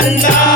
Allah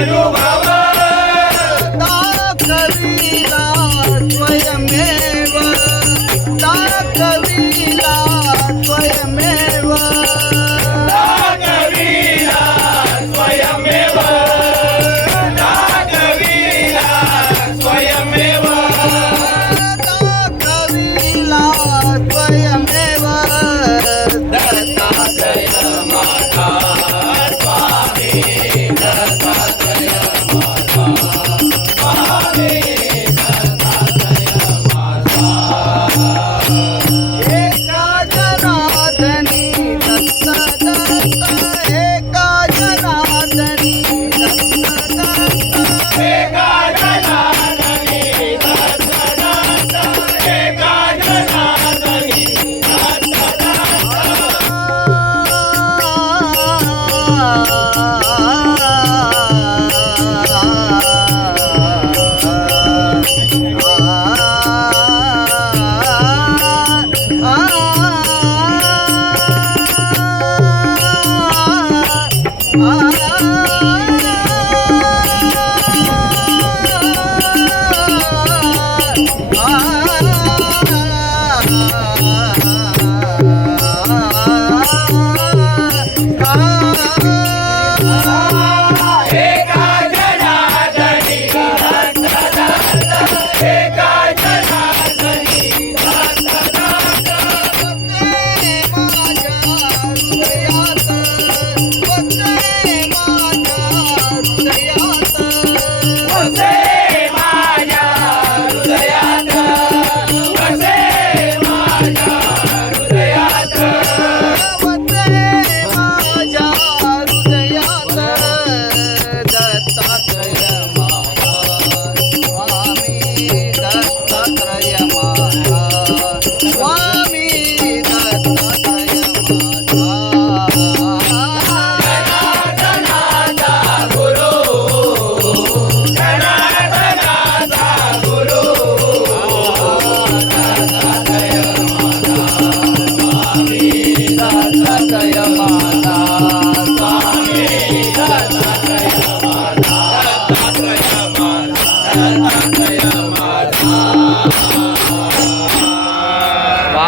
Cairo.